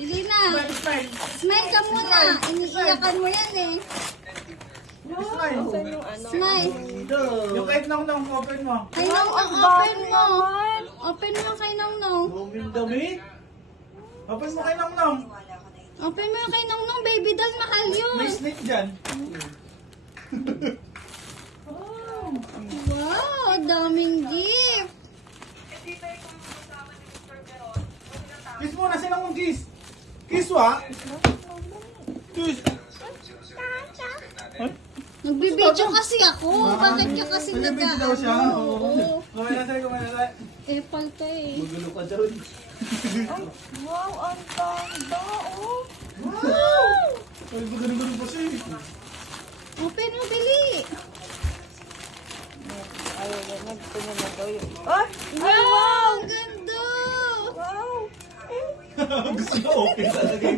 Bili na. Smile. Smile ka muna. Iniiyakan mo yan eh. Smile. Smile. Yung kahit nang open mo. Kay Nong-Nong, open mo. Open mo kay Nong-Nong. Yung damit. Open mo kay nang. Open mo yung kay Nong-Nong. Baby doll, mahal yun. May snake dyan. Wow, daming gift. Kiss muna, sino mong kiss? Kiss wa? Kiss. Nagbibideo kasi ako. Bakit ka kasi Nagbibideo daw siya? Oo. Kumain na tayo, kumain na tayo. Eh, palto eh. Magulo ka doon. Wow, ang ganda, oh. Wow! Ay, maganda pa siya. Open mo, bili. Ayaw na, nagtungan na daw yun. Ay! Wow, ang ganda. Wow! Gusto na okay talaga.